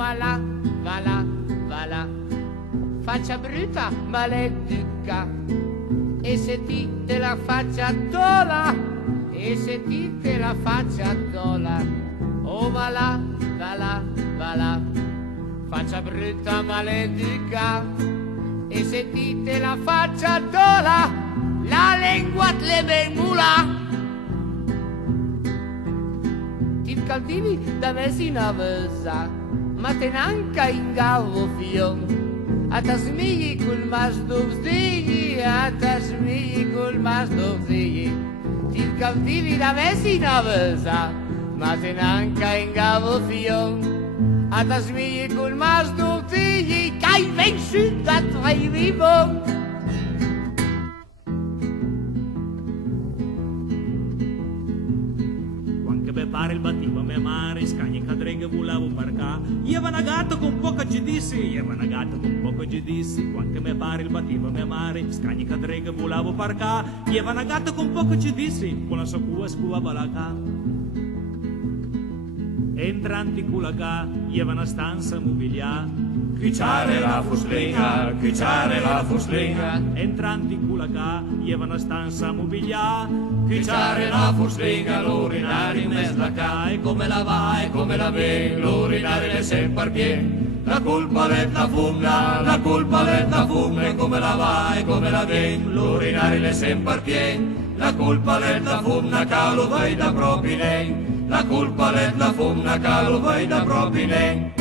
va là, va là, va là. Faccia brutta, maleduca, e se ti te la faccia tola, e se ti te la faccia tola, oh va là, va là, va là. Faccia brutta, maleduca, e se ti te la faccia tola, la lingua te ben mula. Ti caldivi da me si navesa, ma te nanca in gavo fion. A tasmigi col mas dovzigi, a tasmigi col mas dovzigi. Ti caldivi da me si navesa, ma te nanca in gavo fion. A tasmigi col mas dovzigi, cai vençut da trai vivo. Pare il battivo me mare, scagni cadrenghe volavo per cá. Ieva una gatta con poco giudizi, ieva una gatta con poco giudizi. Quanto me pare il battivo me mare, scagni cadrenghe volavo per cá. Ieva una gatta con poco giudizi, con la sua scua balacà. Entranti culacà, ieva una stanza mobilià. Criciare la fuslinga, criciare la fuslinga. Entranti culacà, ieva una stanza mobilià. Criciare la fuslinga, l'urinare in mezzo la ca. E come la va, e come la ve, l'urinare è sempre pien. La colpa è la fumna, la colpa è la fumna. E come la va, e come la ve, l'urinare è sempre pien. La colpa è la fumna, calo vai da proprio lei. La colpa è la fumna, calo vai da proprio lei.